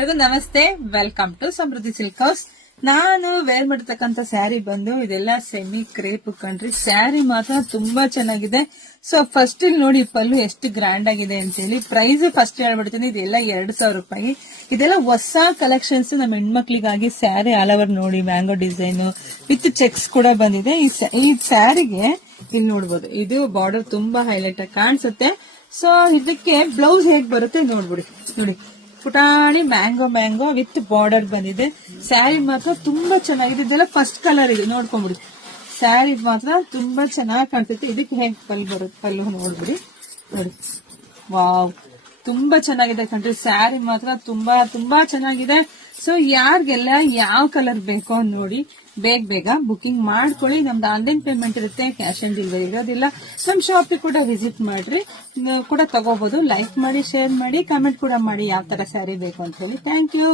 ಎಲ್ರಿಗೂ ನಮಸ್ತೆ, welcome to Samruddhi silk house. ನಾನು ವೇರ್ ಮಾಡಿರ್ತಕ್ಕಂಥ ಸ್ಯಾರಿ ಬಂದು ಇದೆಲ್ಲ ಸೆಮಿ ಕ್ರೇಪ್ ಕಣ್ರಿ. ಸ್ಯಾರಿ ಮಾತ್ರ ತುಂಬಾ ಚೆನ್ನಾಗಿದೆ. ಸೊ ಫಸ್ಟ್ ಇಲ್ಲಿ ನೋಡಿ ಪಲ್ಲು ಎಷ್ಟು ಗ್ರ್ಯಾಂಡ್ ಆಗಿದೆ ಅಂತ ಹೇಳಿ. ಪ್ರೈಸ್ ಫಸ್ಟ್ ಹೇಳ್ಬಿಡ್ತೀನಿ, ಇದೆಲ್ಲ 2,000 ರೂಪಾಯಿ. ಇದೆಲ್ಲ ಹೊಸ ಕಲೆಕ್ಷನ್ಸ್ ನಮ್ಮ ಹೆಣ್ಮಕ್ಳಿಗಾಗಿ. ಸ್ಯಾರಿ ಆಲ್ ಓವರ್ ನೋಡಿ, ಮ್ಯಾಂಗೋ ಡಿಸೈನ್ ವಿತ್ ಚೆಕ್ಸ್ ಕೂಡ ಬಂದಿದೆ. ಈ ಸ್ಯಾರಿಗೆ ಇಲ್ಲಿ ನೋಡ್ಬೋದು, ಇದು ಬಾರ್ಡರ್ ತುಂಬಾ ಹೈಲೈಟ್ ಆಗಿ ಕಾಣಿಸುತ್ತೆ. ಸೊ ಇದಕ್ಕೆ ಬ್ಲೌಸ್ ಹೇಗ್ ಬರುತ್ತೆ ನೋಡ್ಬಿಡಿ. ನೋಡಿ, ಪುಟಾಣಿ ಮ್ಯಾಂಗೋ ವಿತ್ ಬಾರ್ಡರ್ ಬಂದಿದೆ. ಸ್ಯಾರಿ ಮಾತ್ರ ತುಂಬಾ ಚೆನ್ನಾಗಿದೆ. ಇದೆಲ್ಲ ಫಸ್ಟ್ ಕಲರ್ ಇದೆ, ನೋಡ್ಕೊಂಡ್ಬಿಡಿ. ಸ್ಯಾರಿ ಮಾತ್ರ ತುಂಬಾ ಚೆನ್ನಾಗಿ ಕಾಣ್ತೈತೆ. ಇದಕ್ಕೆ ಹೇಗ್ ಪಲ್ಲು ನೋಡ್ಬಿಡಿ. ನೋಡಿ, ವಾವ್, ತುಂಬಾ ಚೆನ್ನಾಗಿದೆ ಕಣ್ರಿ. ಸ್ಯಾರಿ ಮಾತ್ರ ತುಂಬಾ ಚೆನ್ನಾಗಿದೆ. ಸೊ ಯಾರಿಗೆಲ್ಲ ಯಾವ ಕಲರ್ ಬೇಕೋ ನೋಡಿ, ಬೇಗ ಬುಕಿಂಗ್ ಮಾಡ್ಕೊಳ್ಳಿ. ನಮ್ದು ಆನ್ಲೈನ್ ಪೇಮೆಂಟ್ ಇರುತ್ತೆ, ಕ್ಯಾಶ್ ಆನ್ ಡೆಲಿವರಿ ಇರೋದಿಲ್ಲ. ನಮ್ ಶಾಪಿಗೆ ಕೂಡ ವಿಸಿಟ್ ಮಾಡ್ರಿ, ಕೂಡ ತಗೋಬಹುದು. ಲೈಕ್ ಮಾಡಿ, ಶೇರ್ ಮಾಡಿ, ಕಮೆಂಟ್ ಕೂಡ ಮಾಡಿ ಯಾವ ತರ ಸ್ಯಾರಿ ಬೇಕು ಅಂತ ಹೇಳಿ. Thank you.